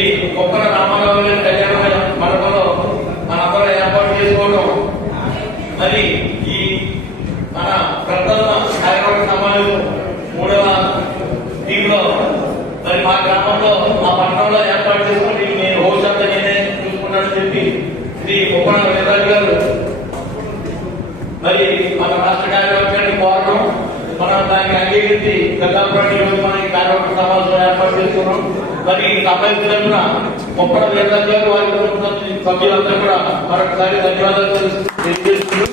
శ్రీ కొప్పల రామారావు గారి కళ్యాణ మండపంలో మన మనందరూ ఏర్పాటు చేసుకోవడం మరి ఈ మన ప్రధాన కార్యక్రమ సమావేశం మూడవ టీంలో మరి మా గ్రామంలో మా పట్టణంలో ఏర్పాటు చేసుకుని నేను హోస్ట్ నేనే చూసుకున్నానని చెప్పి శ్రీ కొప్పల వీర్రాజు గారు మరి మన రాష్ట్ర కార్యవర్గాన్ని కోరడం మనం దానికి అంగీకరించి గంగాపురం చేస్తున్నాం. మరి ఈ తరఫున ముప్పై వేల గారు వారి సభ్యులందరూ కూడా మరొకసారి ధన్యవాదాలు తెలియజేస్తున్నాం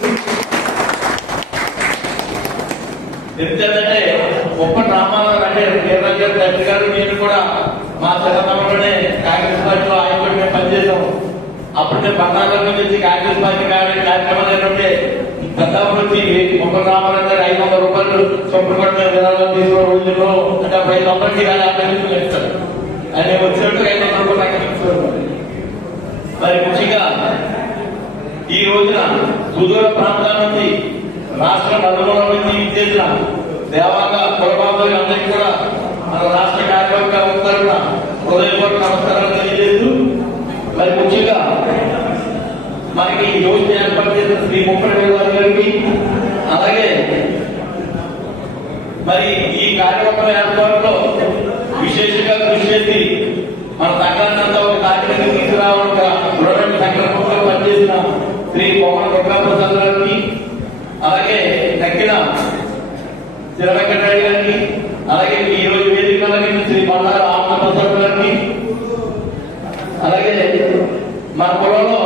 ఎందుకంటే గొప్ప రామారావు అంటే వీర్రాజు గారు తండ్రి గారు నేను కూడా మా చిన్నతనంలోనే కాంగ్రెస్ పార్టీలో ఆయన కూడా మేము పనిచేసాం అప్పుడే నేను పద్నాలుగు నుంచి కాంగ్రెస్ పార్టీ కానీ కార్యక్రమాలు ఏంటంటే పెద్దాపురం నుంచి మొక్క రామారావు ఐదు వందల రూపాయలు సుప్రీంకోర్టు మీద విధానాలు తీసుకున్న రోజుల్లో అంటే అప్పుడు ఐదు వందలకి కానీ యాభై ఇస్తారు ఆయన వచ్చినట్టు ఐదు వందల రూపాయలు మరి ముఖ్యంగా ఈ రోజున సుదూర ప్రాంతాల నుంచి రాష్ట్ర నలుమూల నుంచి ఇచ్చేసిన దేవాంగ కులబాబు అందరికీ కూడా మన రాష్ట్ర కార్యవర్గ ఉత్తర్వున హృదయపూర్వక శ్రీ ముప్పటి గారికి అలాగే. మరి ఈ కార్యక్రమం ఏర్పాటులో విశేషంగా కృషి చేసి మన సంఘాన్నంతా ఒక కార్యక్రమం తీసుకురావడం గృహమైన సంకల్పంలో పనిచేసిన శ్రీ పవన్ దుర్గాప్రసాద్ గారికి అలాగే శ్రీ చిరవెంకటరెడ్డి గారికి అలాగే ఈ రోజు వేదిక శ్రీ బండారు ఆనంద ప్రసాద్ గారికి అలాగే మన పొలంలో